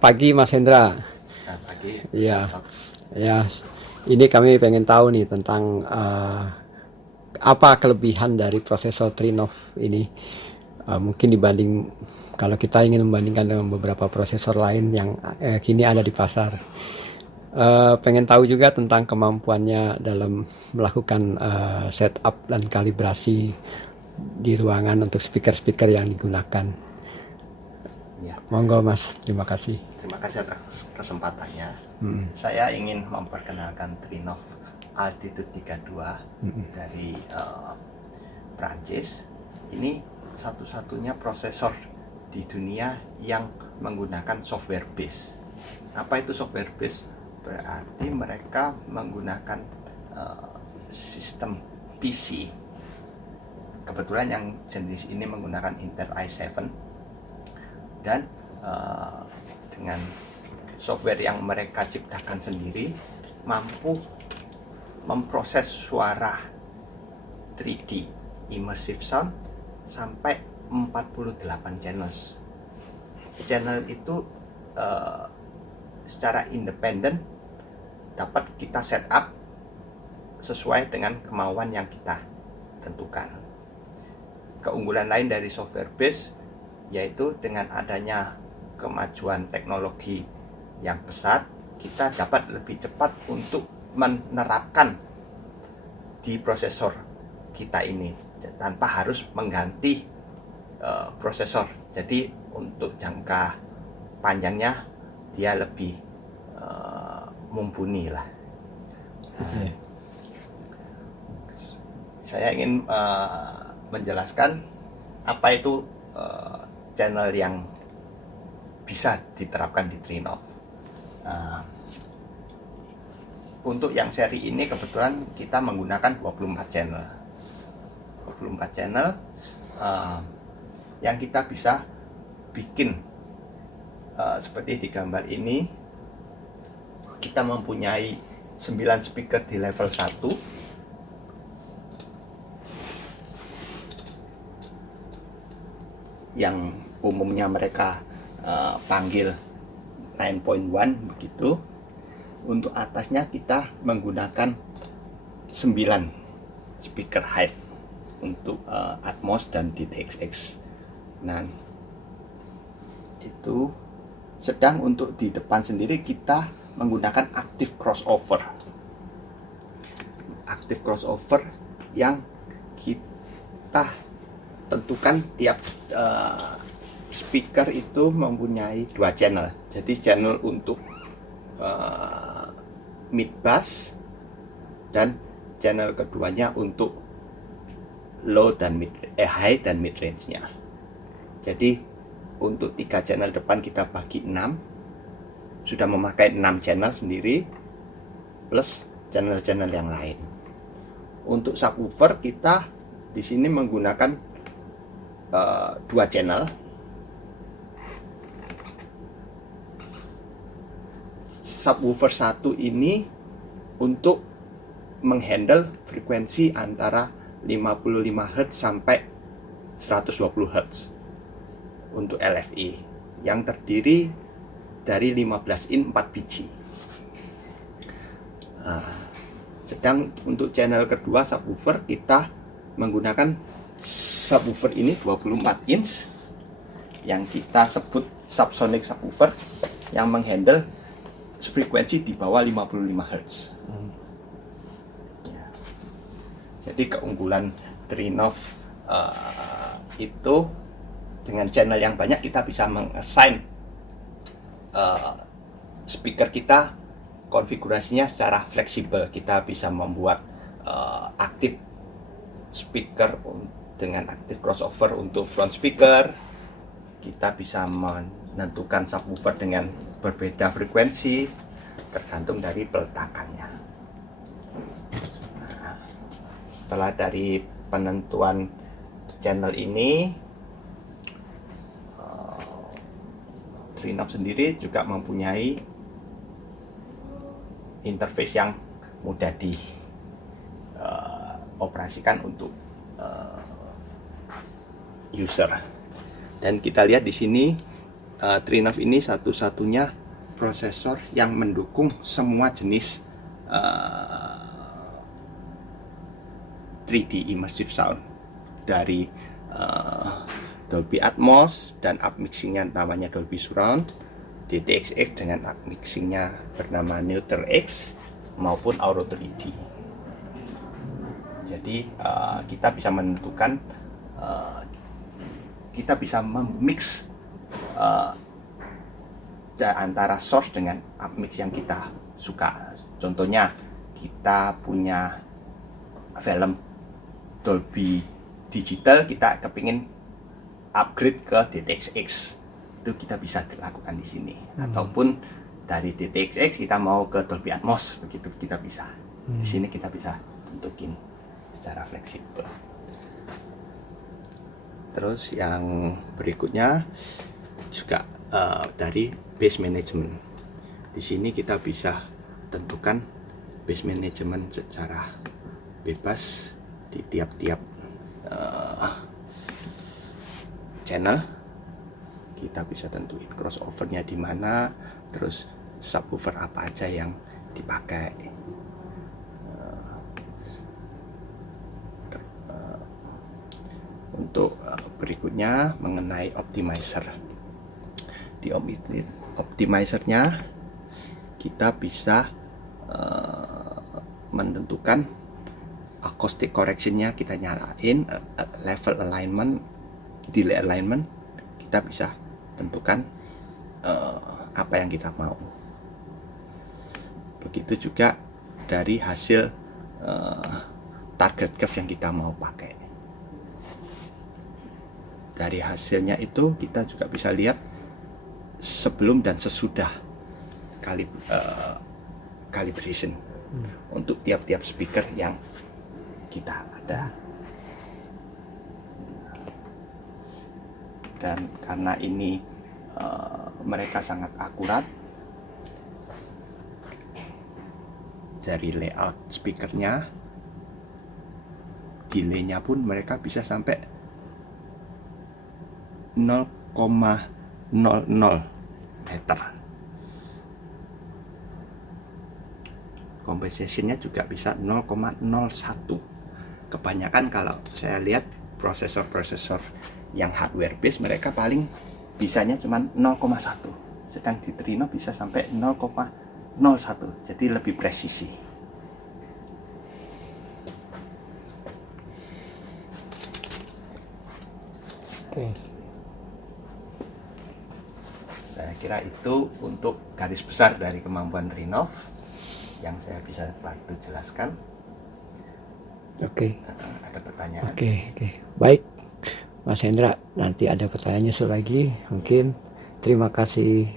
pagi Mas Hendra. Selamat pagi. Iya, ya. Ini kami pengen tahu nih tentang apa kelebihan dari prosesor Trinov ini. Mungkin dibanding kalau kita ingin membandingkan dengan beberapa prosesor lain yang kini ada di pasar. Pengen tahu juga tentang kemampuannya dalam melakukan setup dan kalibrasi di ruangan untuk speaker-speaker yang digunakan. Ya, Monggo Mas, terima kasih. terima kasih atas kesempatannya. Saya ingin memperkenalkan Trinov Altitude 32 dari Prancis. Ini satu-satunya prosesor di dunia yang menggunakan software base. Apa itu software base? Berarti mereka menggunakan sistem PC. Kebetulan yang jenis ini menggunakan Intel i7 dan dengan software yang mereka ciptakan sendiri mampu memproses suara 3D immersive sound sampai 48 channels. Channel itu secara independen dapat kita setup sesuai dengan kemauan yang kita tentukan. Keunggulan lain dari software base yaitu dengan adanya kemajuan teknologi yang pesat, kita dapat lebih cepat untuk menerapkan di prosesor kita ini tanpa harus mengganti prosesor. Jadi untuk jangka panjangnya dia lebih mumpuni lah. Saya ingin menjelaskan apa itu channel yang bisa diterapkan di Trinov. Untuk yang seri ini kebetulan kita menggunakan 24 channel. 24 channel yang kita bisa bikin seperti di gambar ini. Kita mempunyai 9 speaker di level 1. Yang umumnya mereka panggil 9.1 begitu. Untuk atasnya kita menggunakan 9 speaker height untuk Atmos dan DTS:X. Nah, itu sedang untuk di depan sendiri kita menggunakan active crossover. Active crossover yang kita tentukan tiap speaker itu mempunyai 2 channel. Jadi channel untuk mid bass dan channel keduanya untuk low dan high dan mid range nya. Jadi untuk 3 channel depan kita bagi 6, sudah memakai 6 channel sendiri plus channel-channel yang lain. Untuk subwoofer kita di sini menggunakan 2 channel. Subwoofer 1 ini untuk menghandle frekuensi antara 55 Hz sampai 120 Hz untuk LFE yang terdiri dari 15 in 4 biji. Sedang untuk channel kedua subwoofer kita menggunakan subwoofer ini 24 inch yang kita sebut subsonic subwoofer yang menghandle frekuensi di bawah 55 Hz. Ya. Jadi keunggulan Trinov itu dengan channel yang banyak kita bisa mengassign speaker kita konfigurasinya secara fleksibel. Kita bisa membuat aktif speaker dengan aktif crossover untuk front speaker. Kita bisa menentukan subwoofer dengan berbeda frekuensi tergantung dari peletakannya. Nah, setelah dari penentuan channel ini, Trinov sendiri juga mempunyai interface yang mudah dioperasikan untuk user. Dan kita lihat di sini Trinos ini satu-satunya prosesor yang mendukung semua jenis 3D immersive sound, dari Dolby Atmos dan upmixingnya namanya Dolby Surround, DTX-X dengan upmixingnya bernama Neutral X, maupun Auro 3D. Jadi kita bisa menentukan, kita bisa memix antara source dengan upmix yang kita suka. Contohnya kita punya film Dolby Digital, kita kepingin upgrade ke DTX-X, itu kita bisa lakukan di sini. Ataupun dari DTX-X kita mau ke Dolby Atmos, begitu kita bisa. Di sini kita bisa tentukin secara fleksibel. Terus yang berikutnya juga dari base management. Di sini kita bisa tentukan base management secara bebas di tiap-tiap channel. Kita bisa tentuin crossovernya di mana, terus subwoofer apa aja yang dipakai. Untuk berikutnya mengenai optimizer. Di optimizernya kita bisa menentukan acoustic correctionnya, kita nyalain, level alignment, delay alignment, kita bisa tentukan apa yang kita mau. Begitu juga dari hasil target curve yang kita mau pakai. Dari hasilnya itu kita juga bisa lihat sebelum dan sesudah calibration untuk tiap-tiap speaker yang kita ada. Dan karena ini mereka sangat akurat dari layout speakernya, delaynya pun mereka bisa sampai 0,00 meter. Compensationnya juga bisa 0,01. Kebanyakan kalau saya lihat prosesor-prosesor yang hardware base, mereka paling bisanya cuma 0,1. Sedang di Trino bisa sampai 0,01. Jadi lebih presisi. Oke. Saya kira itu untuk garis besar dari kemampuan Trinos yang saya bisa bantu jelaskan. Oke. Ada pertanyaan? Oke. Baik, Mas Hendra, nanti ada pertanyaan nyusul lagi mungkin. Terima kasih.